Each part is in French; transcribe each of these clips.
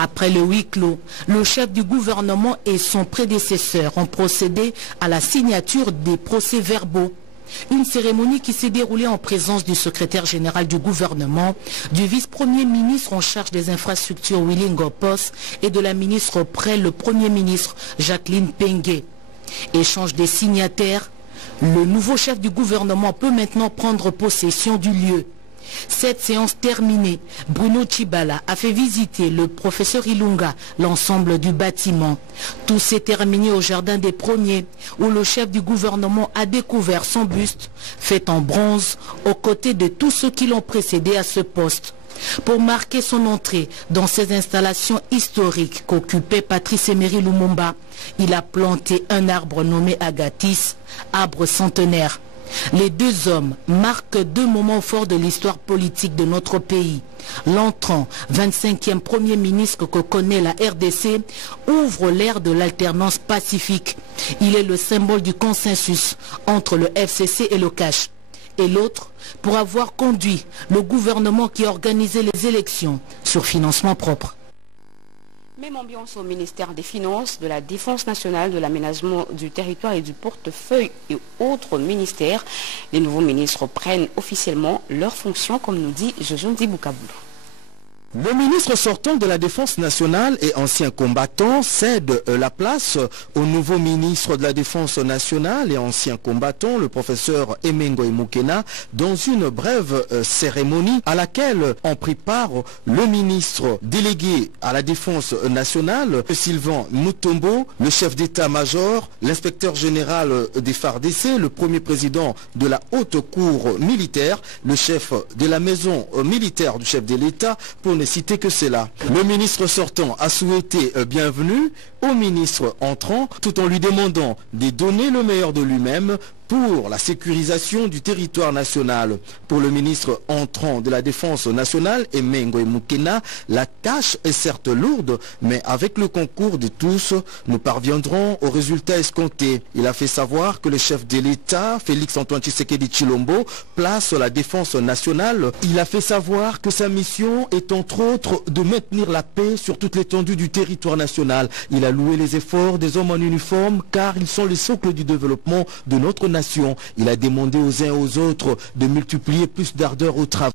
Après le huis clos, le chef du gouvernement et son prédécesseur ont procédé à la signature des procès-verbaux. Une cérémonie qui s'est déroulée en présence du secrétaire général du gouvernement, du vice-premier ministre en charge des infrastructures Willy Ngopos et de la ministre auprès le premier ministre Jacqueline Pengue. Échange des signataires, le nouveau chef du gouvernement peut maintenant prendre possession du lieu. Cette séance terminée, Bruno Tshibala a fait visiter le professeur Ilunga l'ensemble du bâtiment. Tout s'est terminé au Jardin des Premiers, où le chef du gouvernement a découvert son buste, fait en bronze, aux côtés de tous ceux qui l'ont précédé à ce poste. Pour marquer son entrée dans ces installations historiques qu'occupait Patrice Emery Lumumba, il a planté un arbre nommé Agatis, arbre centenaire. Les deux hommes marquent deux moments forts de l'histoire politique de notre pays. L'entrant, 25e Premier ministre que connaît la RDC, ouvre l'ère de l'alternance pacifique. Il est le symbole du consensus entre le FCC et le CACH. Et l'autre, pour avoir conduit le gouvernement qui organisait les élections sur financement propre. Même ambiance au ministère des Finances, de la Défense nationale, de l'aménagement du territoire et du portefeuille et autres ministères. Les nouveaux ministres prennent officiellement leurs fonctions, comme nous dit Jojo Ndiboukaboulou. Le ministre sortant de la Défense nationale et ancien combattant cède la place au nouveau ministre de la Défense nationale et ancien combattant, le professeur Emengo Emukena, dans une brève cérémonie à laquelle ont pris part le ministre délégué à la Défense nationale, Sylvain Mutombo, le chef d'état-major, l'inspecteur général des FARDC, le premier président de la haute cour militaire, le chef de la maison militaire du chef de l'État, pour ne citer que cela. Le ministre sortant a souhaité bienvenue au ministre entrant tout en lui demandant de donner le meilleur de lui-même pour la sécurisation du territoire national. Pour le ministre entrant de la Défense nationale, Emengo Emukena, la tâche est certes lourde, mais avec le concours de tous, nous parviendrons au résultat escompté. Il a fait savoir que le chef de l'État, Félix-Antoine Tshisekedi Tshilombo, place la Défense nationale. Il a fait savoir que sa mission est entre autres de maintenir la paix sur toute l'étendue du territoire national. Il a loué les efforts des hommes en uniforme car ils sont le socle du développement de notre nation. Il a demandé aux uns et aux autres de multiplier plus d'ardeur au travail.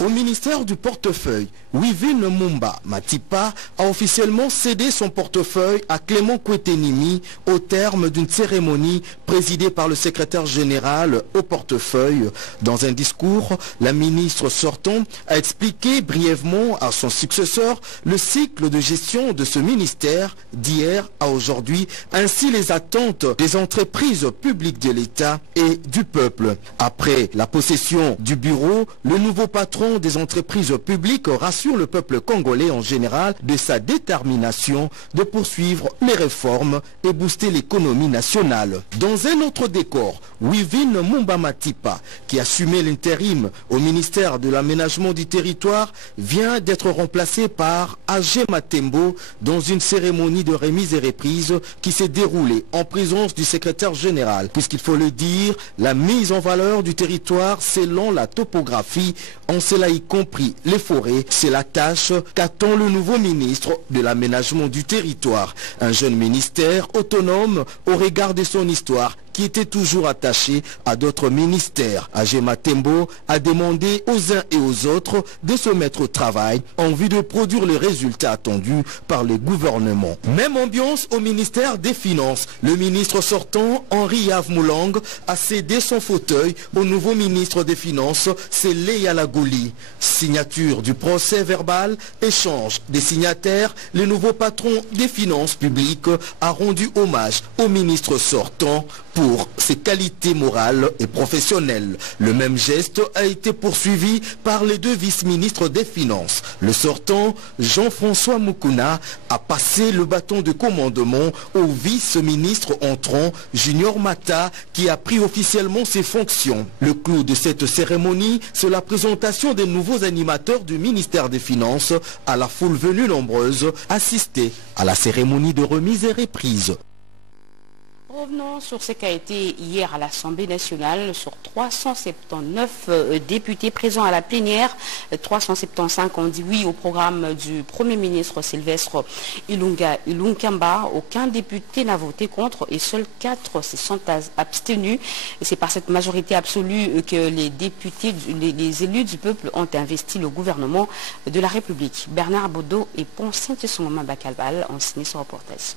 Au ministère du portefeuille, Wivine Mumba Matipa a officiellement cédé son portefeuille à Clément Kwetenimi au terme d'une cérémonie présidée par le secrétaire général au portefeuille. Dans un discours, la ministre sortant a expliqué brièvement à son successeur le cycle de gestion de ce ministère d'hier à aujourd'hui, ainsi les attentes des entreprises publiques de l'État et du peuple. Après la possession du bureau, le nouveau patron des entreprises publiques rassure le peuple congolais en général de sa détermination de poursuivre les réformes et booster l'économie nationale. Dans un autre décor, Wivine Mumba Matipa, qui assumait l'intérim au ministère de l'aménagement du territoire, vient d'être remplacé par Agé Matembo dans une cérémonie de remise et reprise qui s'est déroulée en présence du secrétaire général. Puisqu'il faut le dire, la mise en valeur du territoire selon la topographie, en cela y compris les forêts, c'est la tâche qu'attend le nouveau ministre de l'aménagement du territoire. Un jeune ministère autonome au regard de son histoire qui était toujours attaché à d'autres ministères. Agé Matembo a demandé aux uns et aux autres de se mettre au travail en vue de produire les résultats attendus par le gouvernement. Même ambiance au ministère des Finances. Le ministre sortant, Henri Yavmoulang, a cédé son fauteuil au nouveau ministre des Finances, c'est Léa Lagouli. Signature du procès verbal, échange des signataires, le nouveau patron des finances publiques a rendu hommage au ministre sortant pour ses qualités morales et professionnelles. Le même geste a été poursuivi par les deux vice-ministres des Finances. Le sortant, Jean-François Moukouna, a passé le bâton de commandement au vice-ministre entrant, Junior Mata, qui a pris officiellement ses fonctions. Le clou de cette cérémonie, c'est la présentation des nouveaux animateurs du ministère des Finances à la foule venue nombreuse assister à la cérémonie de remise et reprise. Revenons sur ce qui a été hier à l'Assemblée nationale. Sur 379 députés présents à la plénière, 375 ont dit oui au programme du Premier ministre Sylvestre Ilunkamba. Aucun député n'a voté contre et seuls 4 se sont abstenus. C'est par cette majorité absolue que les députés, les élus du peuple ont investi le gouvernement de la République. Bernard Bodo et Ponce Saint-Essongoma Bakalbal ont signé ce reportage.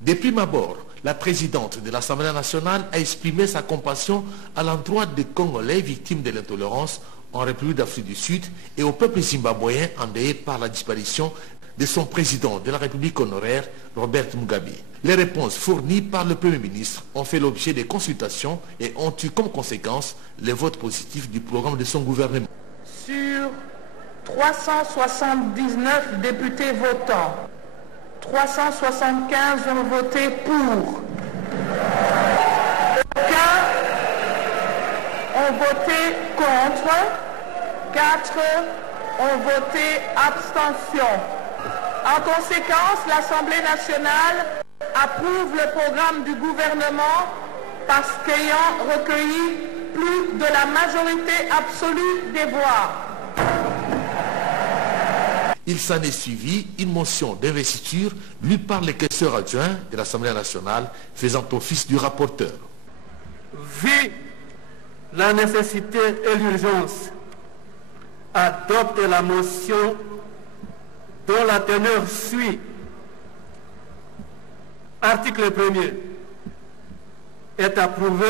De prime abord, la présidente de l'Assemblée nationale a exprimé sa compassion à l'endroit des Congolais victimes de l'intolérance en République d'Afrique du Sud et au peuple zimbabwéen endeuillé par la disparition de son président de la République honoraire, Robert Mugabe. Les réponses fournies par le Premier ministre ont fait l'objet des consultations et ont eu comme conséquence le vote positif du programme de son gouvernement. Sur 379 députés votants, 375 ont voté pour. Aucun ont voté contre. 4 ont voté abstention. En conséquence, l'Assemblée nationale approuve le programme du gouvernement parce qu'ayant recueilli plus de la majorité absolue des voix. Il s'en est suivi une motion d'investiture lue par les questeurs adjoints de l'Assemblée nationale faisant office du rapporteur. Vu la nécessité et l'urgence, adopte la motion dont la teneur suit. Article 1er est approuvé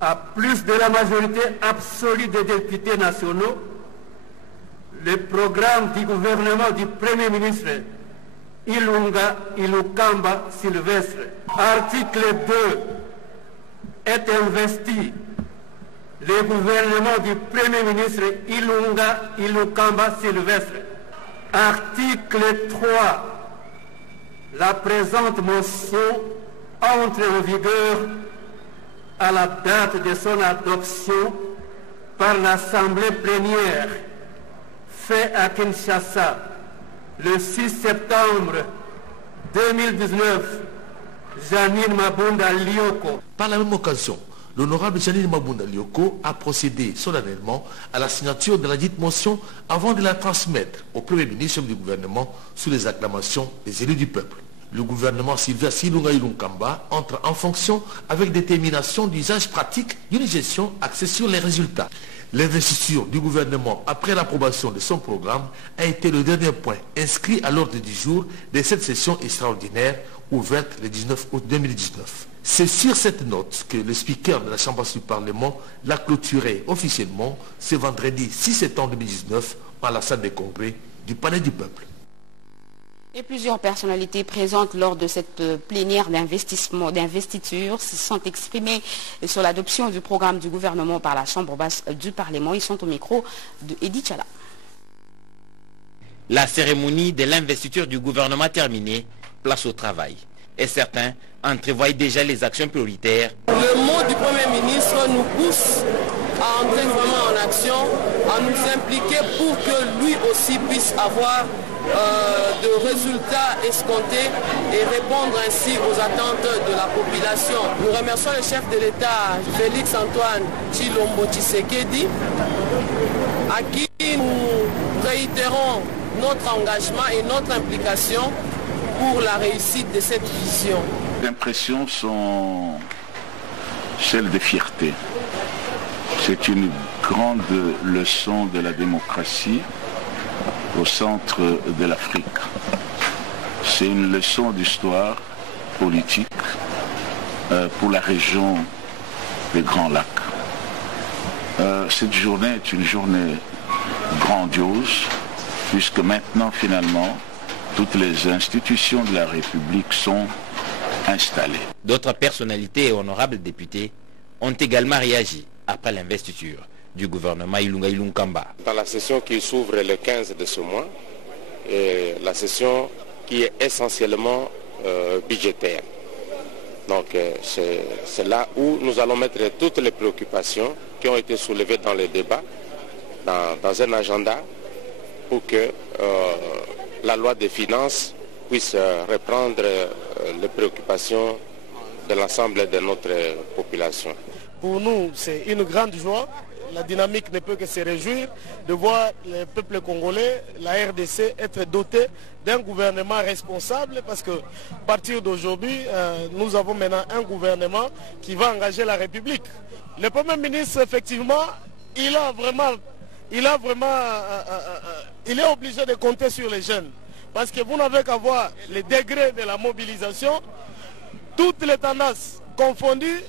à plus de la majorité absolue des députés nationaux le programme du gouvernement du Premier ministre Ilunkamba Sylvestre. Article 2 est investi le gouvernement du Premier ministre Ilunkamba Sylvestre. Article 3. La présente motion entre en vigueur à la date de son adoption par l'Assemblée plénière fait à Kinshasa le 6 septembre 2019, Janine Mabunda Lioko. Par la même occasion, l'honorable Janine Mabunda Lioko a procédé solennellement à la signature de la dite motion avant de la transmettre au Premier ministre du gouvernement sous les acclamations des élus du peuple. Le gouvernement Sylvestre Ilunkamba entre en fonction avec détermination d'usage pratique d'une gestion axée sur les résultats. L'investiture du gouvernement après l'approbation de son programme a été le dernier point inscrit à l'ordre du jour de cette session extraordinaire ouverte le 19 août 2019. C'est sur cette note que le speaker de la Chambre du Parlement l'a clôturé officiellement ce vendredi 6 septembre 2019 à la salle des congrès du Palais du Peuple. Et plusieurs personnalités présentes lors de cette plénière d'investiture se sont exprimées sur l'adoption du programme du gouvernement par la Chambre basse du Parlement. Ils sont au micro de Edith Chala. La cérémonie de l'investiture du gouvernement terminée, place au travail. Et certains entrevoient déjà les actions prioritaires. Le mot du Premier ministre nous pousse à entrer vraiment en action, à nous impliquer pour que lui aussi puisse avoir de résultats escomptés et répondre ainsi aux attentes de la population. Nous remercions le chef de l'État, Félix Antoine Tshilombo Tshisekedi, à qui nous réitérons notre engagement et notre implication pour la réussite de cette vision. Les impressions sont celles de fierté. C'est une grande leçon de la démocratie au centre de l'Afrique. C'est une leçon d'histoire politique pour la région des Grands Lacs. Cette journée est une journée grandiose, puisque maintenant, finalement, toutes les institutions de la République sont installé. D'autres personnalités et honorables députés ont également réagi après l'investiture du gouvernement Ilunga Ilunkamba. Dans la session qui s'ouvre le 15 de ce mois, et la session qui est essentiellement budgétaire. Donc c'est là où nous allons mettre toutes les préoccupations qui ont été soulevées dans les débats, dans un agenda pour que la loi des finances puisse reprendre les préoccupations de l'ensemble de notre population. Pour nous, c'est une grande joie. La dynamique ne peut que se réjouir de voir le peuple congolais, la RDC, être doté d'un gouvernement responsable parce que à partir d'aujourd'hui, nous avons maintenant un gouvernement qui va engager la République. Le Premier ministre, effectivement, il est obligé de compter sur les jeunes parce que vous n'avez qu'à voir les degrés de la mobilisation, toutes les tendances confondues.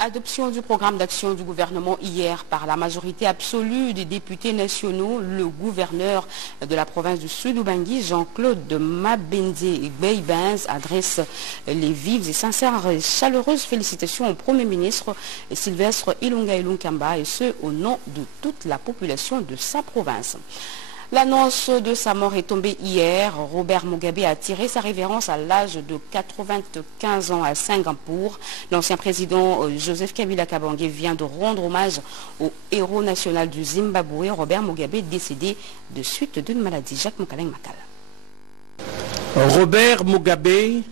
Adoption du programme d'action du gouvernement hier par la majorité absolue des députés nationaux. Le gouverneur de la province du Sud-Ubangi, Jean-Claude Mabenze Gbeibenz, adresse les vives et sincères et chaleureuses félicitations au Premier ministre Sylvestre Ilunga Ilunkamba et ce au nom de toute la population de sa province. L'annonce de sa mort est tombée hier. Robert Mugabe a tiré sa révérence à l'âge de 95 ans à Singapour. L'ancien président Joseph Kabila Kabange vient de rendre hommage au héros national du Zimbabwe, Robert Mugabe, décédé de suite d'une maladie. Jacques Mukaleng Makala. Robert Mugabe,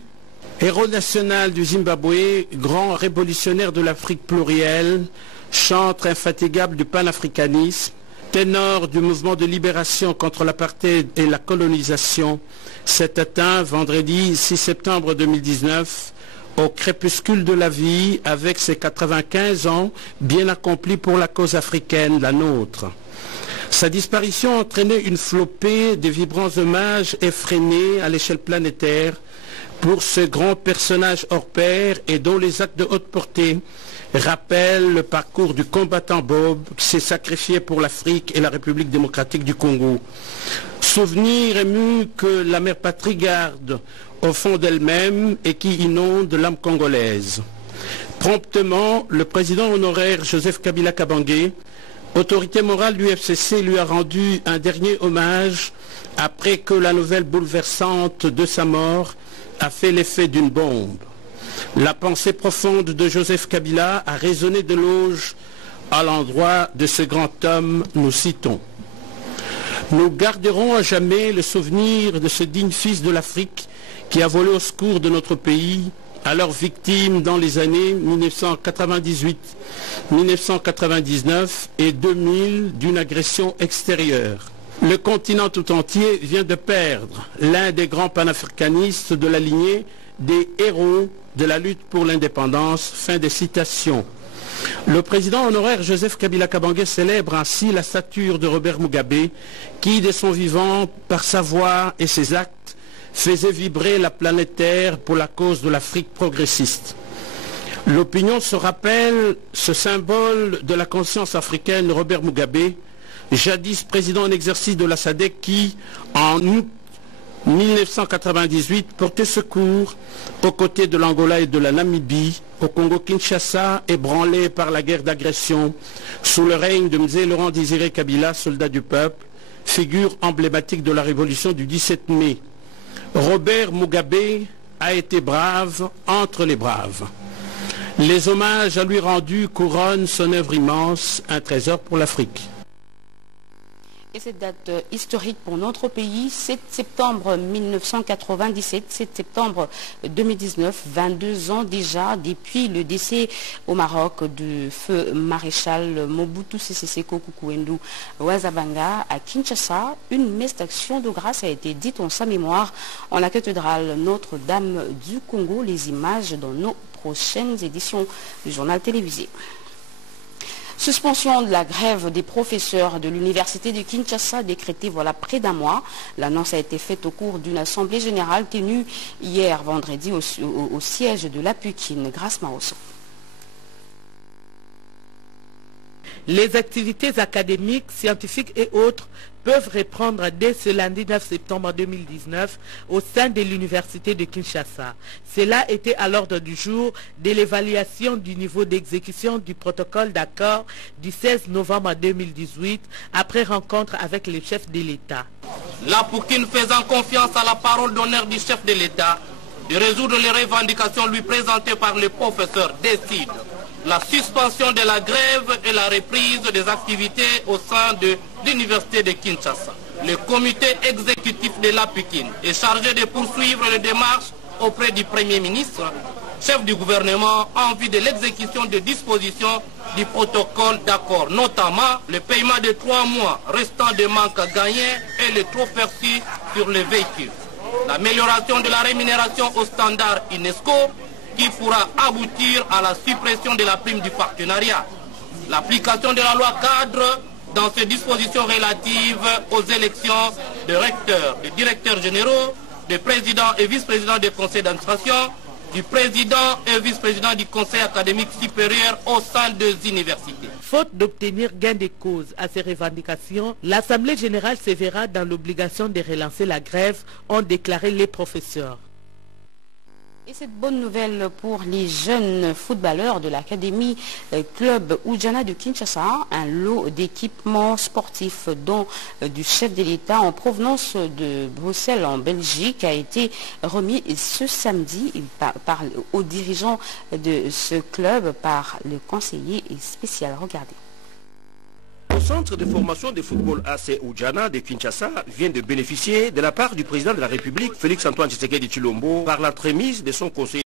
héros national du Zimbabwe, grand révolutionnaire de l'Afrique plurielle, chantre infatigable du panafricanisme, ténor du mouvement de libération contre l'apartheid et la colonisation, s'est atteint vendredi 6 septembre 2019 au crépuscule de la vie avec ses 95 ans bien accomplis pour la cause africaine, la nôtre. Sa disparition a entraîné une flopée de vibrants hommages effrénés à l'échelle planétaire pour ce grand personnage hors pair et dont les actes de haute portée rappelle le parcours du combattant Bob qui s'est sacrifié pour l'Afrique et la République démocratique du Congo. Souvenir ému que la mère patrie garde au fond d'elle-même et qui inonde l'âme congolaise. Promptement, le président honoraire Joseph Kabila Kabange, autorité morale du FCC, lui a rendu un dernier hommage après que la nouvelle bouleversante de sa mort a fait l'effet d'une bombe. La pensée profonde de Joseph Kabila a résonné de l'éloge à l'endroit de ce grand homme, nous citons. Nous garderons à jamais le souvenir de ce digne fils de l'Afrique qui a volé au secours de notre pays, alors victime dans les années 1998, 1999 et 2000 d'une agression extérieure. Le continent tout entier vient de perdre l'un des grands panafricanistes de la lignée des héros de la lutte pour l'indépendance. Fin des citations. Le président honoraire Joseph Kabila Kabange célèbre ainsi la stature de Robert Mugabe qui, de son vivant, par sa voix et ses actes, faisait vibrer la planète Terre pour la cause de l'Afrique progressiste. L'opinion se rappelle ce symbole de la conscience africaine, Robert Mugabe, jadis président en exercice de la SADC qui, en août 1998, portait secours aux côtés de l'Angola et de la Namibie, au Congo-Kinshasa, ébranlé par la guerre d'agression, sous le règne de Mzee Laurent Désiré Kabila, soldat du peuple, figure emblématique de la révolution du 17 mai. Robert Mugabe a été brave entre les braves. Les hommages à lui rendus couronnent son œuvre immense, un trésor pour l'Afrique. Et cette date historique pour notre pays, 7 septembre 1997, 7 septembre 2019, 22 ans déjà depuis le décès au Maroc du feu maréchal Mobutu Sese Seko Kukuendu Wazabanga à Kinshasa. Une messe d'action de grâce a été dite en sa mémoire en la cathédrale Notre-Dame du Congo. Les images dans nos prochaines éditions du journal télévisé. Suspension de la grève des professeurs de l'université de Kinshasa décrétée voilà près d'un mois. L'annonce a été faite au cours d'une assemblée générale tenue hier vendredi au siège de l'APUKIN. Grâce Maosso. Les activités académiques, scientifiques et autres peuvent reprendre dès ce lundi 9 septembre 2019 au sein de l'Université de Kinshasa. Cela était à l'ordre du jour de l'évaluation du niveau d'exécution du protocole d'accord du 16 novembre 2018 après rencontre avec le chef de l'État. La Poukine, faisant confiance à la parole d'honneur du chef de l'État, de résoudre les revendications lui présentées par le professeur, décide la suspension de la grève et la reprise des activités au sein de l'Université de Kinshasa. Le comité exécutif de la Poukine est chargé de poursuivre les démarches auprès du Premier ministre, chef du gouvernement, en vue de l'exécution des dispositions du protocole d'accord, notamment le paiement de 3 mois restant de manque à gagner et le trop perçu sur les véhicules. L'amélioration de la rémunération au standard UNESCO qui pourra aboutir à la suppression de la prime du partenariat. L'application de la loi cadre dans ses dispositions relatives aux élections de recteurs, de directeurs généraux, de présidents et vice-présidents des conseils d'administration, du président et vice-président du conseil académique supérieur au sein des universités. Faute d'obtenir gain de cause à ces revendications, l'Assemblée générale se verra dans l'obligation de relancer la grève, ont déclaré les professeurs. Et cette bonne nouvelle pour les jeunes footballeurs de l'Académie Club Oudjana de Kinshasa, un lot d'équipements sportifs dont du chef de l'État en provenance de Bruxelles en Belgique a été remis ce samedi aux dirigeants de ce club par le conseiller spécial. Regardez. Le centre de formation de football AC Oudjana de Kinshasa vient de bénéficier de la part du président de la République, Félix Antoine Tshisekedi Tshilombo, par l'entremise de son conseiller